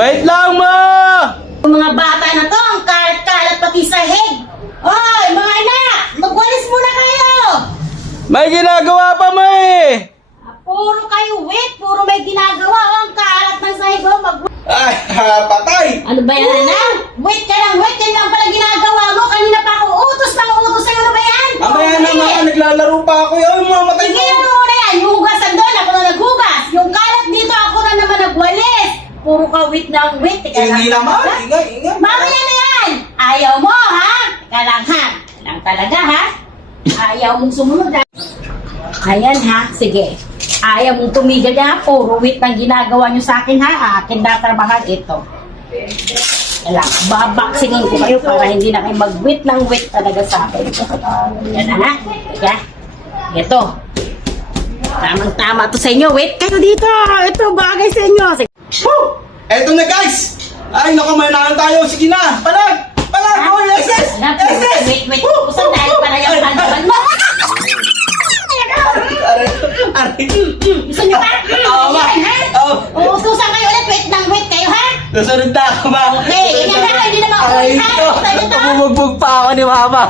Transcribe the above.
Wait lang mo! Yung mga bata na to, ang kalat-kalat pati sa head. Oy, mga anak, magwalis muna kayo. May ginagawa pa mo eh! Puro kayo wait, puro may ginagawa. Ang kalat ng sahig, Ay, patay! Ano ba yan, anak? Wait ka lang, yan lang pala ginagawa mo. Kanina pa ako utos sa'yo, ano ba yan? Mamaya naman, naglalaro pa ako. Ay, mamatay Sige, ko! ano muna yan? Yung hugasan doon, ako na naghugas. Yung kalat dito, ako na naman nagwalis. Puro ka wait ng wait. Teka Ingay lang, naman, ha? ingay. Mamaya na yan! Ayaw mo, ha? Teka lang, ha? Lang talaga, ha? Ayaw mong sumunod, ha? Ayan, ha? Sige. Ayaw mong tumigil, ha? Puro wait ng ginagawa nyo sa akin, ha? Akin na trabahan ito. Wala, babaksingin ko kayo para hindi na kayo mag-wait ng wait talaga sa akin. Yan na, ha? Teka. Ito. Tamang-tama to sa inyo. Wait kayo dito. Ito, bagay sa inyo. Sige. Woo! Eto na guys! Ay, naku, may nahan tayo. Sige na! Palag! Oh, yes! Wait. Usan dahil para yung pandaman mo. Aray! Gusto nyo ba? Oo, ma. Oo. Uutusan kayo ulit. Wait kayo, ha? Susunod na ako, ma. Okay, ganyan na. Hindi na Aray maulit, ha? ko! Gusto nyo to? Bumugbog pa ako ni mama.